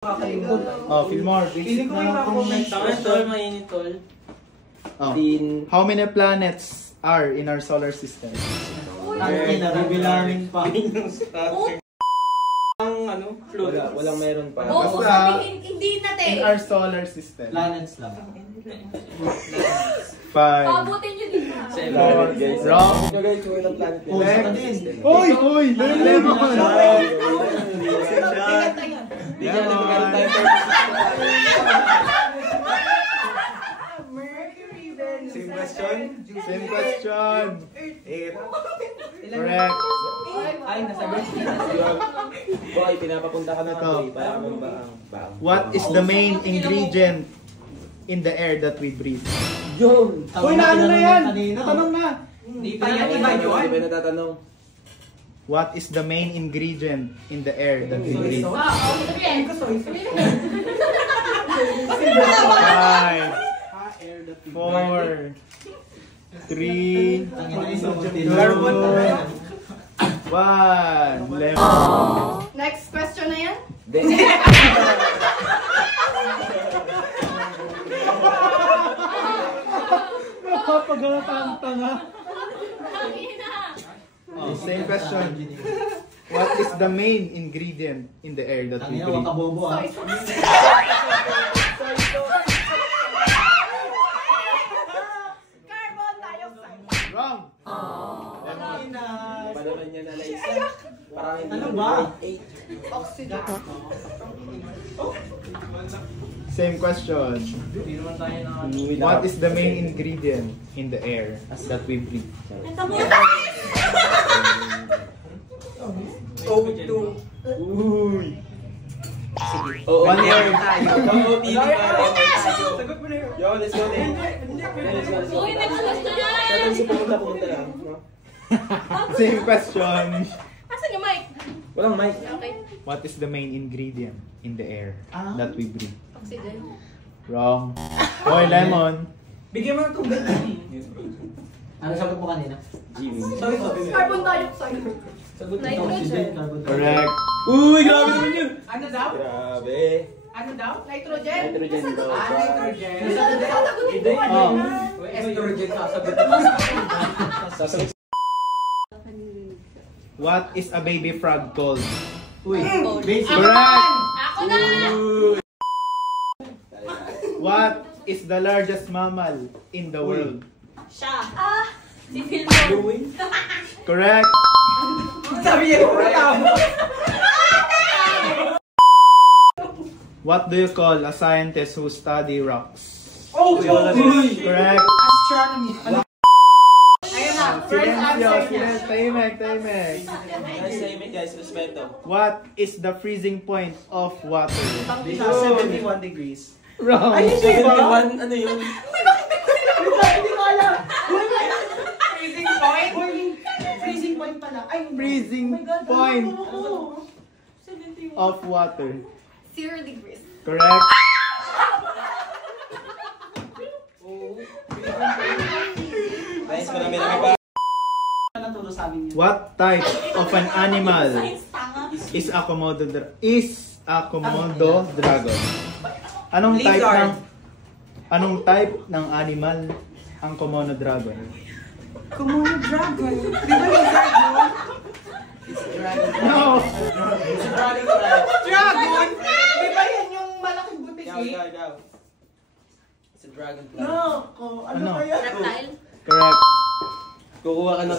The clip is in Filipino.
Oh, Fillmore, basic na kung next question. Mainit tol. Oh. How many planets are in our solar system? Ay, nabibilangin pa. Ang ano, float. Walang meron pa. Oo, sabihin, hindi natin. In our solar system. Planets lang. 5, Pabutin nyo din ha. 4, wrong. Next. Uy! Lemon! Same question? Same question. Correct. Ay, nasagot. Boy, pinapapunta ka na Ito. para ka baang. What is the main ingredient in the air that we breathe? Yun! Uy, naano na yan? Tanong na. Hindi pa yan iba yun. Hindi ba natatanong? What is the main ingredient in the air that we breathe? Sabihin. 5, 4, 3, 2, 1. Lemon. Next question na yan? Napapagalataan-tanga. Oh, same question. What is the main ingredient in the air that we breathe? Kabobo ah. Carbon dioxide. Wrong. Panaman niya na Liza. Parang hindi Ano ba? Oxygen. Same question. Hindi naman tayo na... What is the main ingredient in the air that we breathe? O2. Uy. Oo, One word. Sagot mo na yun. Yo, let's go then. Let's go. Uy, next question na! Saan si pumunta lang? Same question. Asan yung mic? Walang mic. Okay. What is the main ingredient in the air that we breathe? Oxygen. Wrong. Hoy, Lemon. Bigyan mo ng tubig. Ano sagot mo kanina? Jimmy. Carbon dioxide. Nitrogen. Correct. Uy, grabe naman yun. Ano daw? Grabe. Ano daw? Nitrogen. Nitrogen daw. Nitrogen. Sasagutin ko ano. Estrogen sasagot. Sasagot. What is a baby frog called? Uy, Correct. Ako na! What is the largest mammal in the world? Siya. Si Fillmore. Correct. sabi niya yung tama. What do you call a scientist who study rocks? Oh, Correct. astronomy. Ayun na. First Silencio, answer niya. silencio. Tahimik. Guys, tahimik guys. Respeto. What is the freezing point of water? 71 degrees. Wrong. Ay, hindi ba? 71, ano yun? Hindi ko alam. Freezing point? Freezing point pala. Ay, Freezing point of water. 0 degrees. Correct. Guys, marami pa. naturo sa amin yun. What type of an animal is a Komodo dragon? Anong type ng animal ang Komodo dragon? Komodo dragon. Di ba yung dragon? No. Dragon? Di ba yan yung malaking butiki? It's a dragon. No. Ano ba yan? Reptile. Correct. Kukuha ka na